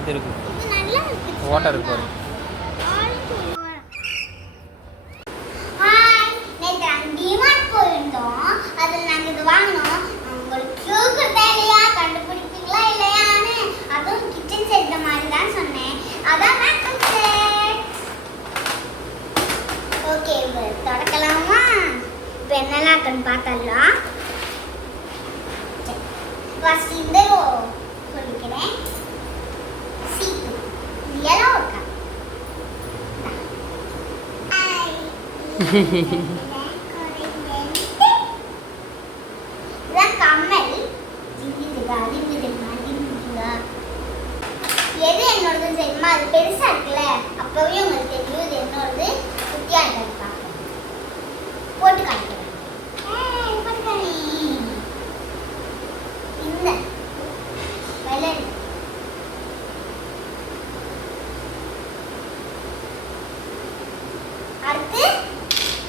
இது இருக்கு, வாட்டர் இருக்கு பாரு. தொடக்கலாமா? இப்போ என்னெல்லாம் இருக்குன்னு பார்த்தலாம். ஃபர்ஸ்ட் இந்த சொல்லிக்கிறேன். சீப்பு எல்லாம் இருக்கா? இதான் கம்மல். எது என்னோடது தெரியுமா? அது பெருசா இருக்குல்ல, அப்பவே உங்களுக்கு தெரியும் இது என்னோடது. குட்டியா இருக்கு, போட்டு காட்டுறேன். இந்த வெள்ளரி அடுத்து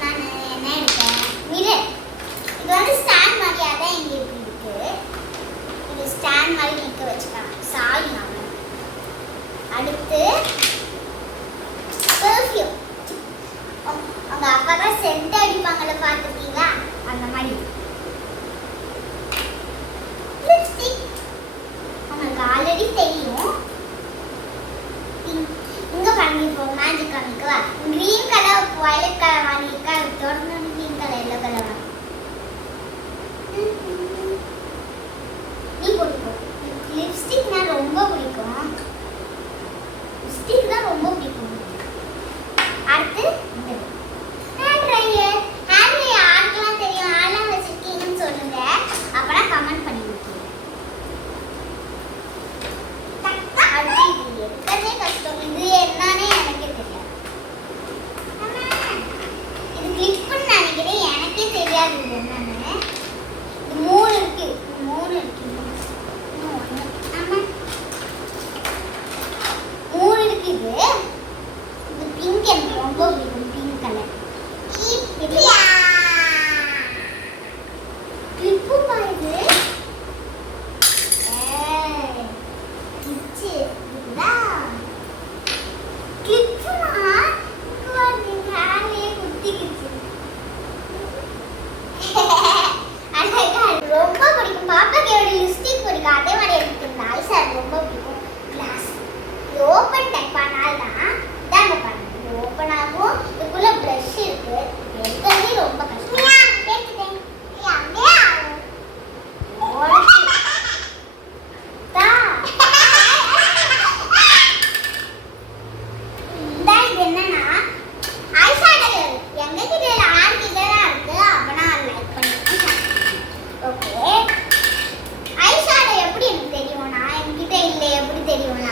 நான் என்ன எடுத்தேன்? மிரர். இது வந்து ஸ்டாண்ட் மாதிரியா தான் இங்க இருக்கு. இது ஸ்டாண்ட் மாதிரி நிக்க வச்சுக்கலாம், சாய் நாம. அடுத்து பெர்ஃப்யூம். அவங்க அப்பா தான் சென்ட் அடிப்பாங்கல்ல, பார்த்துருக்கீங்களா? அந்த மாதிரி. லிப்ஸ்டிக் உங்களுக்கு ஆல்ரெடி தெரியும். இங்க பாருங்க, இப்போ மேஜிக் காமிக்கவா? கிரீன் கலர் வயலட் கலர் வாங்கியிருக்கா, தொடர்ந்து கிரீன் கலர் எல்லோ கலர் வாங்க. நீ போட்டுக்கோ. லிப்ஸ்டிக்னா ரொம்ப பிடிக்கும், லிப்ஸ்டிக் தான் ரொம்ப பிடிக்கும். அடுத்து ஹேர் ட்ரையர். ஹேர் ட்ரையர் யாருக்கெல்லாம் தெரியும், யாரெல்லாம் வச்சிருக்கீங்கன்னு சொல்லுங்க, அப்பதான் கமெண்ட் பண்ணி விட்டுருங்க. அடுத்து இது எடுக்கிறதே கஷ்டம், இது என்னன்னே எனக்கே தெரியாது. இது கிளிப்னு நினைக்கிறேன், எனக்கே தெரியாது இது என்னன்னு. இது 3 இருக்கு, 3 இருக்கு. இது பிங்க் எனக்கு ரொம்ப பிடிக்கும், பிங்க் கலர். கிளிப்பு பாருது. ரொம்ப பிடிக்கும் பாப்பாக்கு. எப்படி லிப்ஸ்டிக் பிடிக்கும், அதே மாதிரி எனக்கு இந்த ஐஷேடோ ரொம்ப பிடிக்கும். கிளாஸ் ஓப்பன் டைப் ஆனால்தான் இதாங்க பாருங்க, இது ஓப்பன் ஆகும். இதுக்குள்ள ப்ரஷ் இருக்கு, எடுக்கிறதே ரொம்ப கஷ்டம். எடுத்துட்டேன். இது என்னன்னா ஐஷேடோ. எங்க கிட்ட 6 கிட்ட தான் இருக்கு, அப்பனா லைக் பண்ணிட்டு. ஓகே, ஐஷேடோ எப்படி எனக்கு தெரியும்னா என்கிட்ட இல்லை, எப்படி தெரியும்?